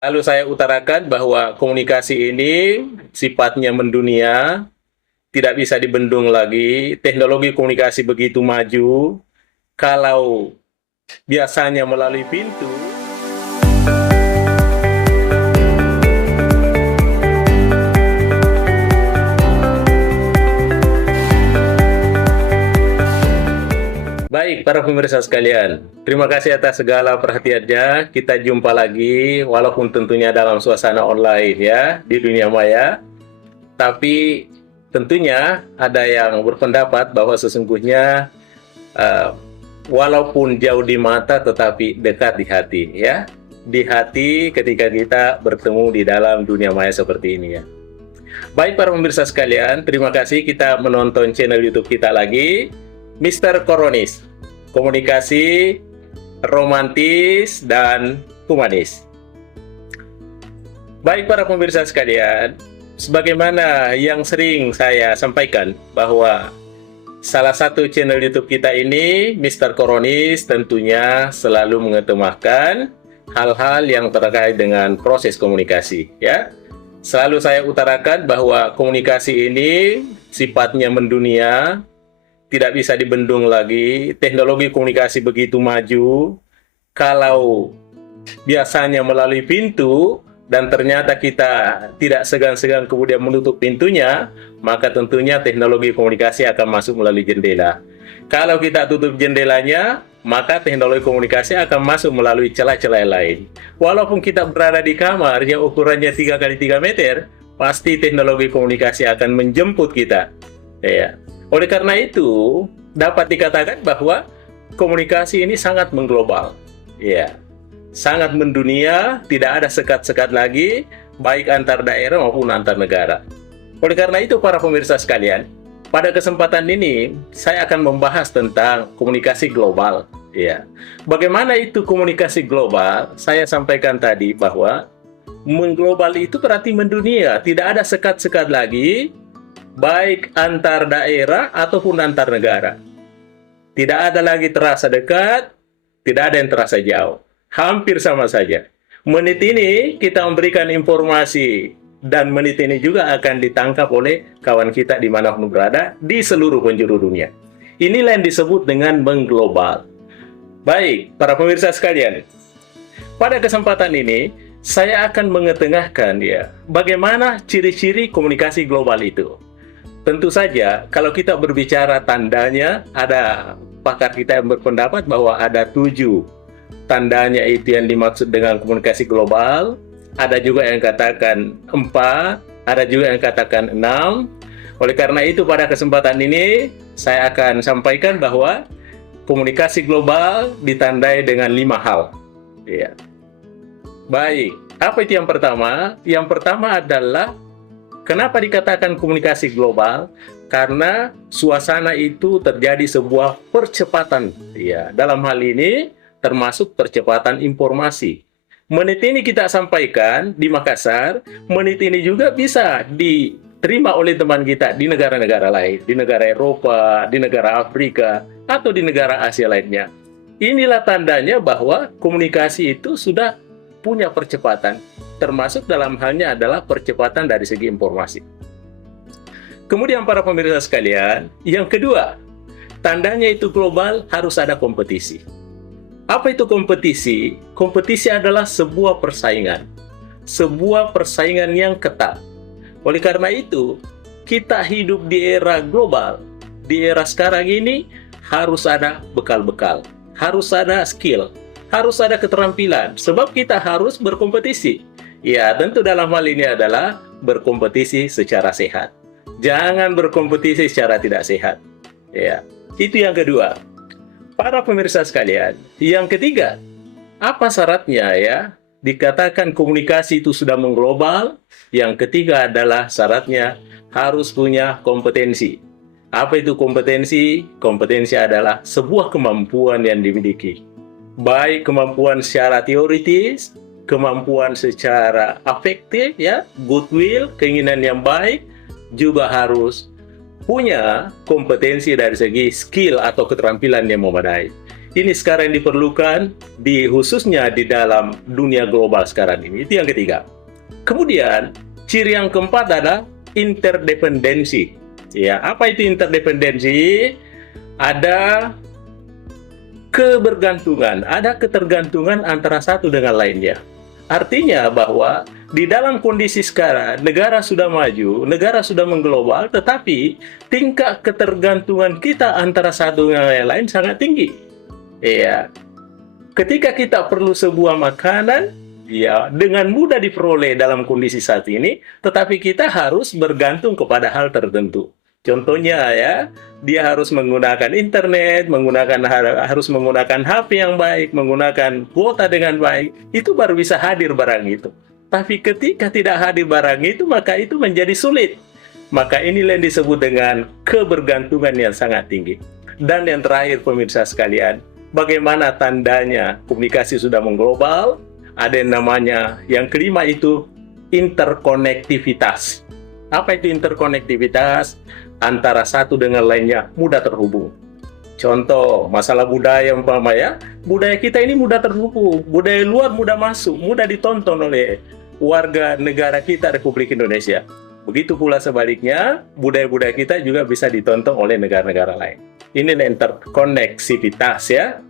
Lalu saya utarakan bahwa komunikasi ini sifatnya mendunia, tidak bisa dibendung lagi. Teknologi komunikasi begitu maju, kalau biasanya melalui pintu. Baik, para pemirsa sekalian, terima kasih atas segala perhatiannya. Kita jumpa lagi, walaupun tentunya dalam suasana online ya, di dunia maya. Tapi tentunya ada yang berpendapat bahwa sesungguhnya uh, walaupun jauh di mata tetapi dekat di hati ya. Di hati ketika kita bertemu di dalam dunia maya seperti ini ya. Baik para pemirsa sekalian, terima kasih kita menonton channel YouTube kita lagi, Mr. Koronis, komunikasi romantis dan humanis. Baik para pemirsa sekalian, sebagaimana yang sering saya sampaikan bahwa salah satu channel YouTube kita ini, Mr. Koronis, tentunya selalu mengetemakan hal-hal yang terkait dengan proses komunikasi ya. Selalu saya utarakan bahwa komunikasi ini sifatnya mendunia, tidak bisa dibendung lagi. Teknologi komunikasi begitu maju, kalau biasanya melalui pintu dan ternyata kita tidak segan-segan kemudian menutup pintunya, maka tentunya teknologi komunikasi akan masuk melalui jendela. Kalau kita tutup jendelanya, maka teknologi komunikasi akan masuk melalui celah-celah lain. Walaupun kita berada di kamar yang ukurannya 3 kali 3 meter, pasti teknologi komunikasi akan menjemput kita. Ya. Oleh karena itu, dapat dikatakan bahwa komunikasi ini sangat mengglobal. Ya. Sangat mendunia, tidak ada sekat-sekat lagi, baik antar daerah maupun antar negara. Oleh karena itu, para pemirsa sekalian, pada kesempatan ini saya akan membahas tentang komunikasi global. Ya, bagaimana itu komunikasi global? Saya sampaikan tadi bahwa mengglobal itu berarti mendunia, tidak ada sekat-sekat lagi, baik antar daerah ataupun antar negara. Tidak ada lagi terasa dekat, tidak ada yang terasa jauh. Hampir sama saja. Menit ini kita memberikan informasi dan menit ini juga akan ditangkap oleh kawan kita dimanapun berada di seluruh penjuru dunia. Inilah yang disebut dengan mengglobal. Baik, para pemirsa sekalian, pada kesempatan ini saya akan mengetengahkan ya bagaimana ciri-ciri komunikasi global itu. Tentu saja kalau kita berbicara tandanya, ada pakar kita yang berpendapat bahwa ada 7 tandanya itu yang dimaksud dengan komunikasi global. Ada juga yang katakan 4, ada juga yang katakan 6. Oleh karena itu pada kesempatan ini saya akan sampaikan bahwa komunikasi global ditandai dengan 5 hal. Ya. Baik, apa itu yang pertama? Yang pertama adalah kenapa dikatakan komunikasi global? Karena suasana itu terjadi sebuah percepatan. Ya, dalam hal ini termasuk percepatan informasi. Menit ini kita sampaikan di Makassar, menit ini juga bisa diterima oleh teman kita di negara-negara lain, di negara Eropa, di negara Afrika, atau di negara Asia lainnya. Inilah tandanya bahwa komunikasi itu sudah punya percepatan, termasuk dalam halnya adalah percepatan dari segi informasi. Kemudian para pemirsa sekalian, yang kedua, tandanya itu global harus ada kompetisi. Apa itu kompetisi? Kompetisi adalah sebuah persaingan. Sebuah persaingan yang ketat. Oleh karena itu, kita hidup di era global. Di era sekarang ini, harus ada bekal-bekal. Harus ada skill. Harus ada keterampilan. Sebab kita harus berkompetisi. Ya, tentu dalam hal ini adalah berkompetisi secara sehat. Jangan berkompetisi secara tidak sehat. Ya, itu yang kedua. Para pemirsa sekalian, yang ketiga, apa syaratnya ya? Dikatakan komunikasi itu sudah mengglobal. Yang ketiga adalah syaratnya harus punya kompetensi. Apa itu kompetensi? Kompetensi adalah sebuah kemampuan yang dimiliki. Baik kemampuan secara teoritis, kemampuan secara afektif ya, goodwill, keinginan yang baik, juga harus punya kompetensi dari segi skill atau keterampilan yang memadai. Ini sekarang yang diperlukan khususnya di dalam dunia global sekarang ini. Itu yang ketiga. Kemudian, ciri yang keempat adalah interdependensi. Ya, apa itu interdependensi? Ada kebergantungan, ada ketergantungan antara satu dengan lainnya. Artinya bahwa di dalam kondisi sekarang, negara sudah maju, negara sudah mengglobal, tetapi tingkat ketergantungan kita antara satu dengan yang lain sangat tinggi. Ya, ketika kita perlu sebuah makanan, ya dengan mudah diperoleh dalam kondisi saat ini, tetapi kita harus bergantung kepada hal tertentu. Contohnya ya, dia harus menggunakan internet, harus menggunakan HP yang baik, menggunakan kuota dengan baik, itu baru bisa hadir barang itu. Tapi ketika tidak hadir barang itu, maka itu menjadi sulit. Maka inilah yang disebut dengan kebergantungan yang sangat tinggi. Dan yang terakhir pemirsa sekalian, bagaimana tandanya komunikasi sudah mengglobal? Ada yang namanya, yang kelima itu interkonektivitas. Apa itu interkonektivitas? Antara satu dengan lainnya mudah terhubung. Contoh, masalah budaya umpama ya, budaya kita ini mudah terhubung, budaya luar mudah masuk, mudah ditonton oleh warga negara kita Republik Indonesia. Begitu pula sebaliknya, budaya-budaya kita juga bisa ditonton oleh negara-negara lain. Ini interkoneksivitas ya.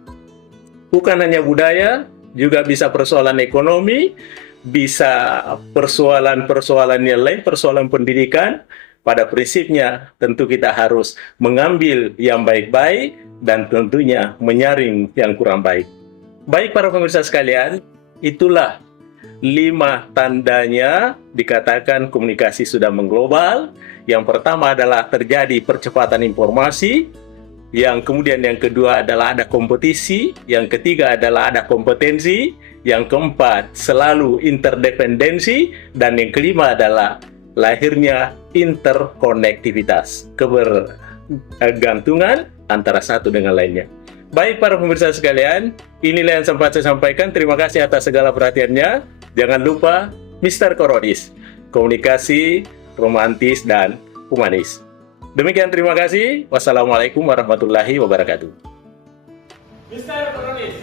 Bukan hanya budaya, juga bisa persoalan ekonomi, bisa persoalan-persoalan yang lain, persoalan pendidikan. Pada prinsipnya, tentu kita harus mengambil yang baik-baik dan tentunya menyaring yang kurang baik. Baik para pemirsa sekalian, itulah 5 tandanya dikatakan komunikasi sudah mengglobal. Yang pertama adalah terjadi percepatan informasi, yang kemudian yang kedua adalah ada kompetisi, yang ketiga adalah ada kompetensi, yang keempat selalu interdependensi, dan yang kelima adalah lahirnya interkonektivitas, kebergantungan antara satu dengan lainnya. Baik para pemirsa sekalian, inilah yang sempat saya sampaikan. Terima kasih atas segala perhatiannya. Jangan lupa Mr. Koronis, komunikasi romantis dan humanis. Demikian, terima kasih. Wassalamualaikum warahmatullahi wabarakatuh. Mr. Koronis.